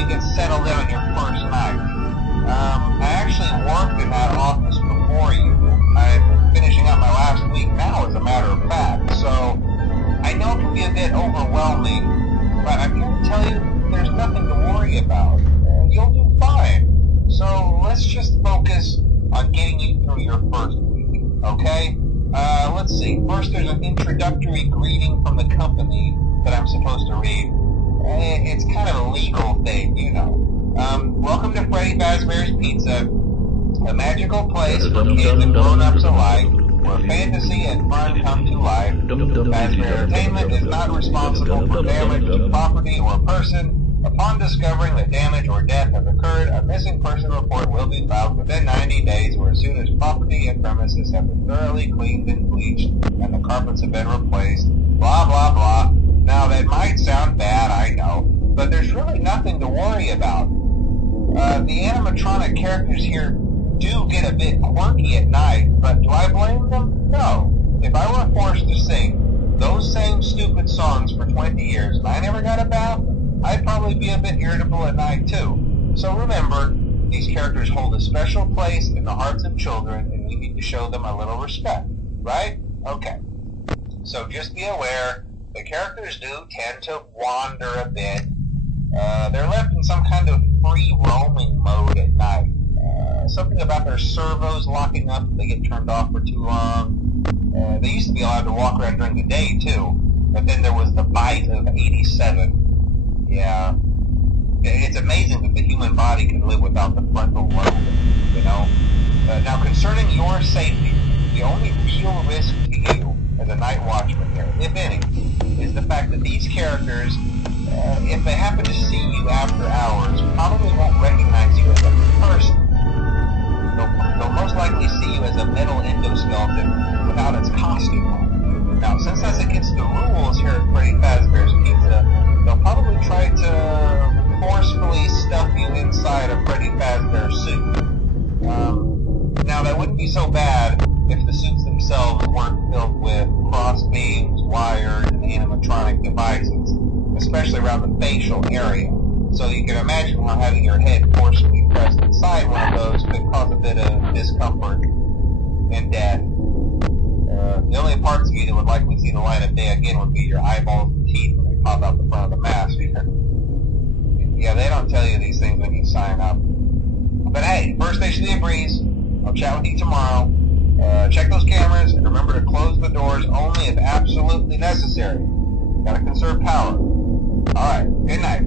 you get settled in on your first night. I actually worked in that office before you. I'm finishing up my last week now, as a matter of fact, so I know it can be a bit overwhelming, but I'm here to tell you there's nothing to worry about. You'll do fine. So let's just focus on getting you through your first week, okay? Let's see. First, there's an introductory greeting from the company that I'm supposed to read. It's kind of a legal thing, you know. Welcome to Freddie Fazbear's Pizza, a magical place for kids and grown-ups alike, where fantasy and fun come to life. Fazbear Entertainment is not responsible for damage to property or person. Upon discovering that damage or death has occurred, a missing person report will be filed within 90 days or as soon as property and premises have been thoroughly cleaned and bleached and the carpets have been replaced. Blah, blah, blah. Now, that might sound bad, I know, but there's really nothing to worry about. The animatronic characters here do get a bit quirky at night, but do I blame them? No. If I were forced to sing those same stupid songs for 20 years and I never got a bath, I'd probably be a bit irritable at night too. So remember, these characters hold a special place in the hearts of children and we need to show them a little respect, right? Okay. So just be aware, the characters do tend to wander a bit. They're left in some kind of free roaming mode at night. Something about their servos locking up if they get turned off for too long. They used to be allowed to walk around during the day too, but then there was the bite of 87. Yeah. It's amazing that the human body can live without the frontal lobe, you know? Now, concerning your safety, the only real risk to you as a night watchman here, if any, is the fact that these characters, if they happen to see you after hours, probably won't recognize you as a person. They'll most likely see you as a metal endoskeleton without its costume on. Now, since that's against the rules here at Freddie Fazbear's Pizza, they'll probably try to forcefully stuff you inside a Freddie Fazbear suit. Now, that wouldn't be so bad if the suits themselves weren't filled with cross beams, wires, and animatronic devices, especially around the facial area. So you can imagine how having your head forcefully pressed inside one of those could cause a bit of discomfort and death. The only parts of you that would likely see the light of day again would be your eyeballs and teeth when they pop out the front of the mask. Yeah, they don't tell you these things when you sign up. But hey, first station of the breeze. I'll chat with you tomorrow. Check those cameras and remember to close the doors only if absolutely necessary. Gotta conserve power. Alright, good night.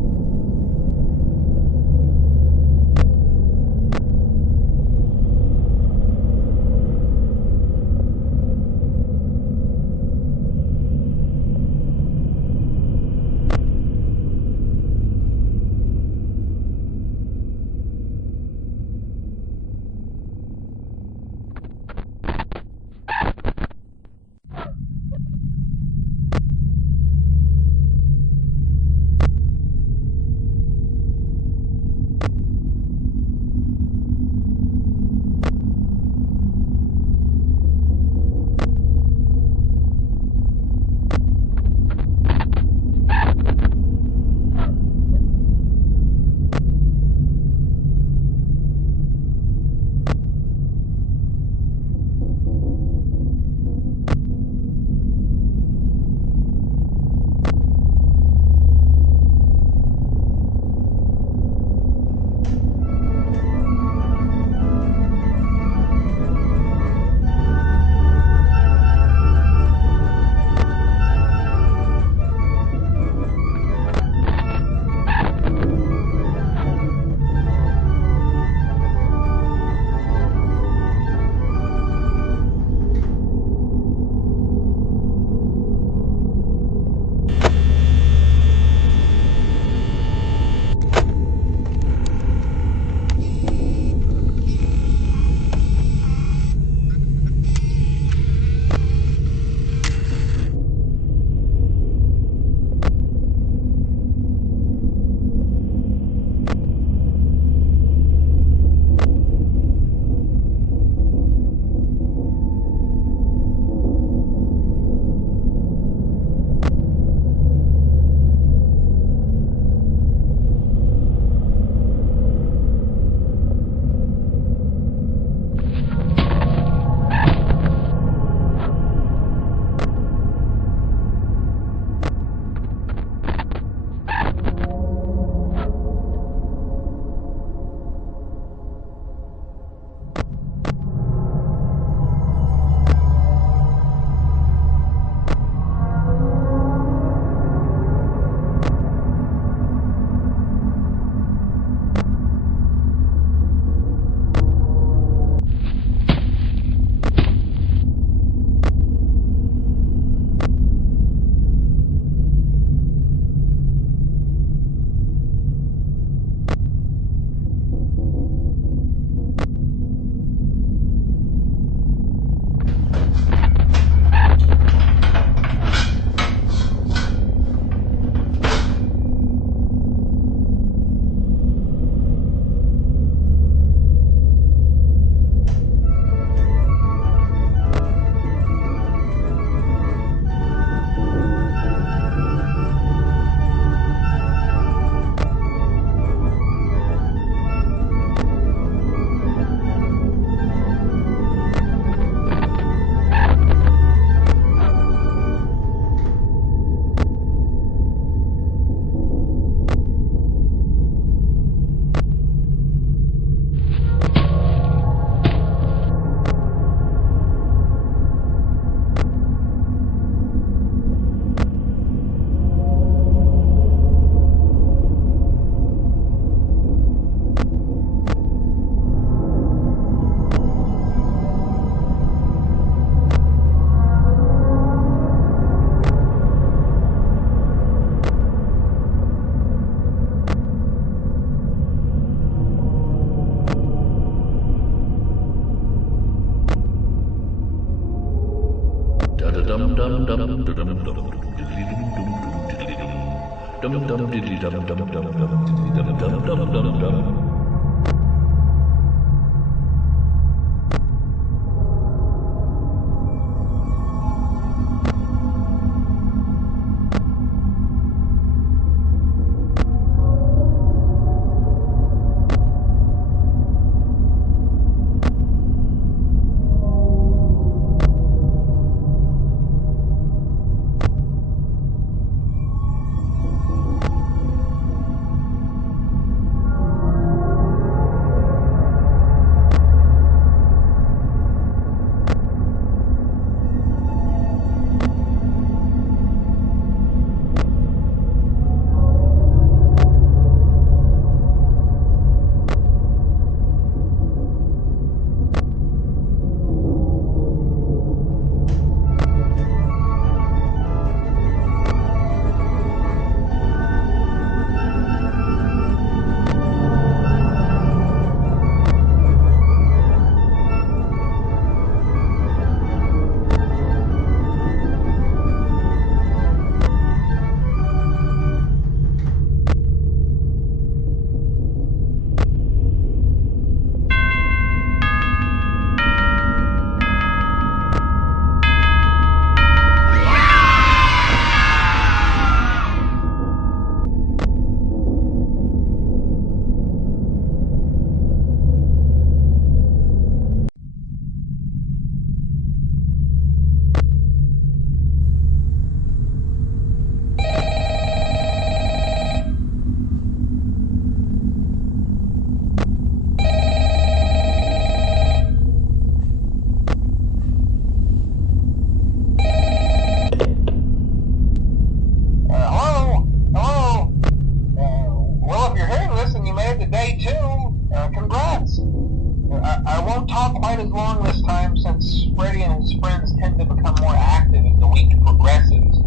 I won't talk quite as long this time since Freddy and his friends tend to become more active as the week progresses.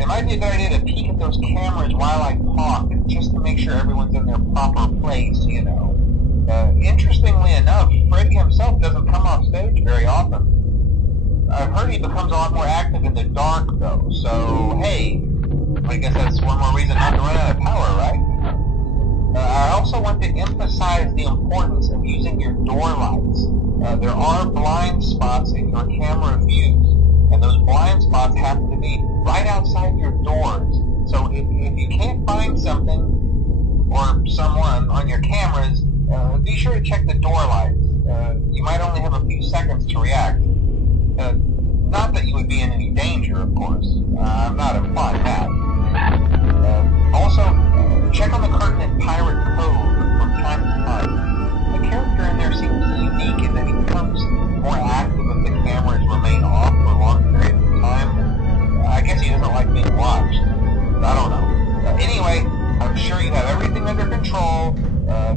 It might be a good idea to peek at those cameras while I talk, just to make sure everyone's in their proper place, you know. Interestingly enough, Freddy himself doesn't come off stage very often. I've heard he becomes a lot more active in the dark, though, so hey, I guess that's one more reason not to run out of power, right? I also want to emphasize the importance of using your door lights. There are blind spots in your camera views, and those blind spots happen to be right outside your doors. So if you can't find something or someone on your cameras, be sure to check the door lights. You might only have a few seconds to react. Not that you would be in any danger, of course. I'm not implying that. Also, check on the curtain in Pirate Cove from time to time. The character in there seems unique in that he becomes more active if the cameras remain off for long periods of time. I guess he doesn't like being watched. I don't know. Anyway, I'm sure you have everything under control.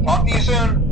Talk to you soon.